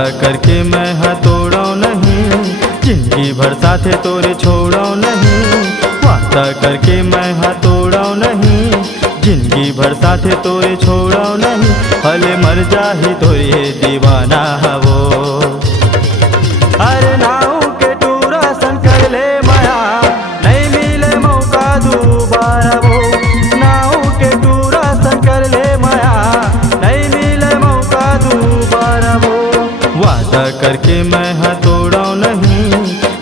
वादा करके मैं हथौड़ो नहीं, जिंदगी भर साथे तोरे छोड़ो नहीं। वादा करके मैं हथौड़ो नहीं, जिंदगी भर साथे तोरे छोड़ो नहीं। भले मर जाही तोरे दीवाना वो। अरे नाव के टूरा सन कर ले माया, नहीं मिले मौका दोबारा वो। नाव के टूरा सन कर ले माया, नहीं मिले मौका दोबारा वो। वादा करके मैं हथौड़ो नहीं,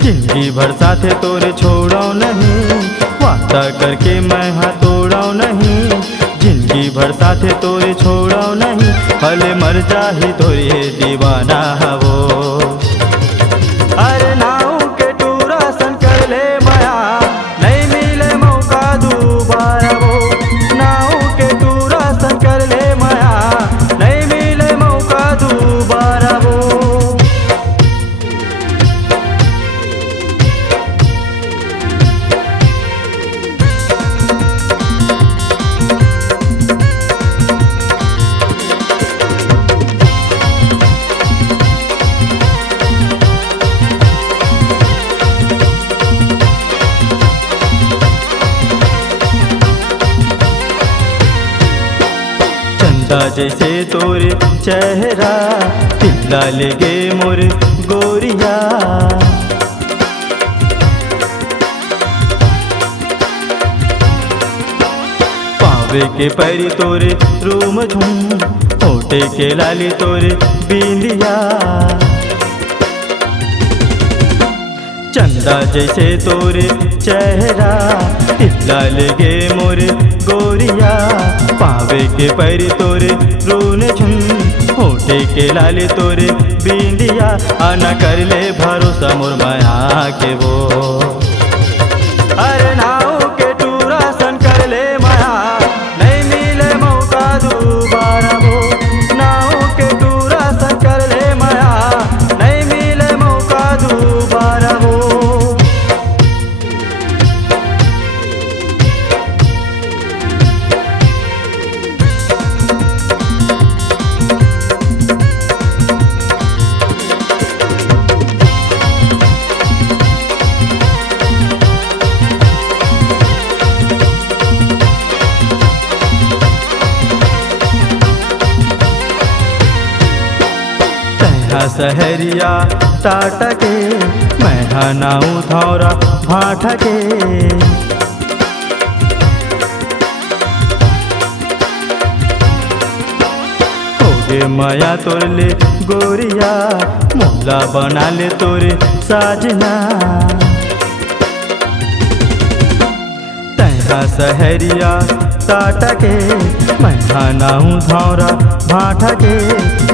जिंदगी भर साथे तोरे छोड़ो नहीं। वादा करके मैं हथौड़ो नहीं, जिंदगी भर साथे तोरे छोड़ो नहीं। भले मर जाही तोरे दीवाना वो। अरे नाव के टूरा सन कर ले माया, नहीं मिले मौका दोबारा वो। नाव के टूरा सन कर ले माया, नहीं मिले मौका दोबारा वो। जैसे तोरे चेहरा तिल्ला लेगे मोर गोरिया। पावे के पैरी तोरे रूम झूम, होटे के लाली तोरे बिंदिया। चंदा जैसे तोरे चेहरा तिल्ला लेगे मोर गोरिया। पावे के पैरी तोरे रोने झुम, होटे के लाले तोरे बिंदिया। आना कर ले भरोसा मोर माया के वो। अरे नाव के टूरा सन कर ले माया, नहीं मिले मौका दोबारा वो। नाव के टूरा सन कर ले माया, नहीं मिले मौका दोबारा वो। सहरिया टाटा के मैं हनाऊ धौरा भाटा के। होगे माया तोर ले गोरिया, मोला बना ले तोरे साजना। तैहा सहरिया टाटा के मैं हनाऊ धौरा भाटा के।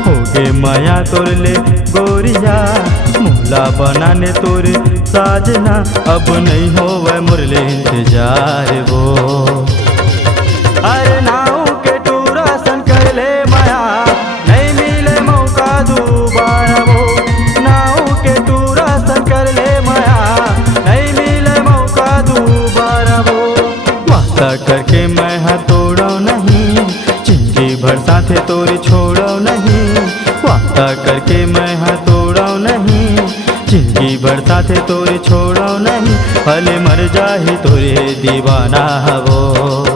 होगे माया तोर ले गोरिया, मोला बनाने तोरे साजना। अब नहीं होवे मुरले इंतजार वो। अरे नाव के टूरा सन कर ले माया, नहीं मिले मौका दोबारा वो। नाव के टूरा सन कर ले माया, नहीं मिले मौका दोबारा वो। वादा करके मैं हथौड़ो नहीं, जिंदगी भर साथे तोरे छोड़ो नहीं। वादा करके मैं हथौड़ो नहीं, जिंदगी भर साथे तोरे छोड़ो नहीं। भले मर जाही तोरे दीवाना वो।